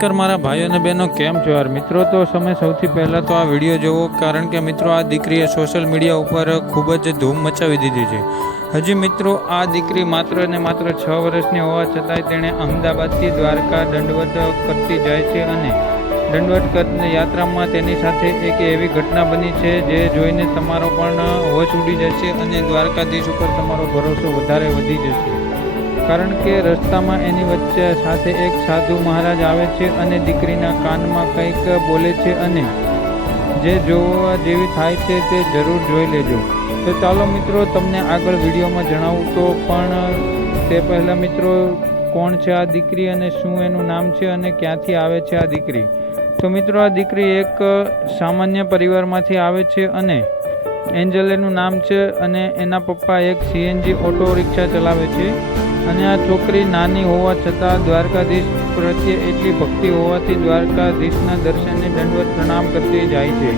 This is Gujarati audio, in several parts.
નમસ્કાર, મારા ભાઈઓ અને બહેનો, કેમ છો યાર? મિત્રો, તો તમે સૌથી પહેલાં તો આ વીડિયો જોવો, કારણ કે મિત્રો, આ દીકરીએ સોશિયલ મીડિયા ઉપર ખૂબ જ ધૂમ મચાવી દીધી છે. હજી મિત્રો, આ દીકરી માત્ર ને માત્ર છ વર્ષની હોવા છતાંય તેણે અમદાવાદથી દ્વારકા દંડવત કરતી જાય છે અને દંડવત યાત્રામાં તેની સાથે એક એવી ઘટના બની છે જે જોઈને તમારો પણ હોશ ઉડી જશે અને દ્વારકાધીશ ઉપર તમારો ભરોસો વધારે વધી જશે. કારણ કે રસ્તામાં એની વચ્ચે સાથે એક સાધુ મહારાજ આવે છે અને દીકરીના કાનમાં કંઈક બોલે છે અને જે જોવા જેવી થાય છે તે જરૂર જોઈ લેજો. તો ચાલો મિત્રો, તમને આગળ વિડીયોમાં જણાવું તો પણ તે પહેલાં મિત્રો, કોણ છે આ દીકરી અને શું એનું નામ છે અને ક્યાંથી આવે છે આ દીકરી? તો મિત્રો, આ દીકરી એક સામાન્ય પરિવારમાંથી આવે છે અને એન્જલેનું નામ છે અને એના પપ્પા એક સીએનજી ઓટો રિક્ષા ચલાવે છે. અને આ છોકરી નાની હોવા છતાં દ્વારકાધીશ પ્રત્યે એટલી ભક્તિ હોવાથી દ્વારકાધીશના દર્શનને દંડવત પ્રણામ કરતી જાય છે.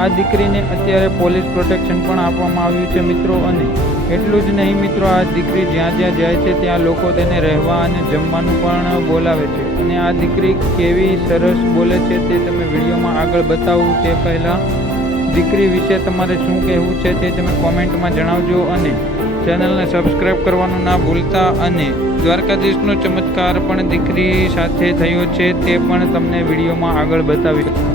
આ દીકરીને અત્યારે પોલીસ પ્રોટેક્શન પણ આપવામાં આવ્યું છે મિત્રો અને એટલું જ નહીં મિત્રો, આ દીકરી જ્યાં જ્યાં જાય છે ત્યાં લોકો તેને રહેવા અને જમવાનું પણ બોલાવે છે. અને આ દીકરી કેવી સરસ બોલે છે તે તમે વિડીયોમાં આગળ બતાવું તે પહેલાં દીકરી વિશે તમારે શું કહેવું છે તે તમે કોમેન્ટમાં જણાવજો અને ચેનલને સબસ્ક્રાઈબ કરવાનું ના ભૂલતા અને દ્વારકાધીશનો ચમત્કાર પણ દીકરી સાથે થયો છે તે પણ તમને વિડીયોમાં આગળ બતાવી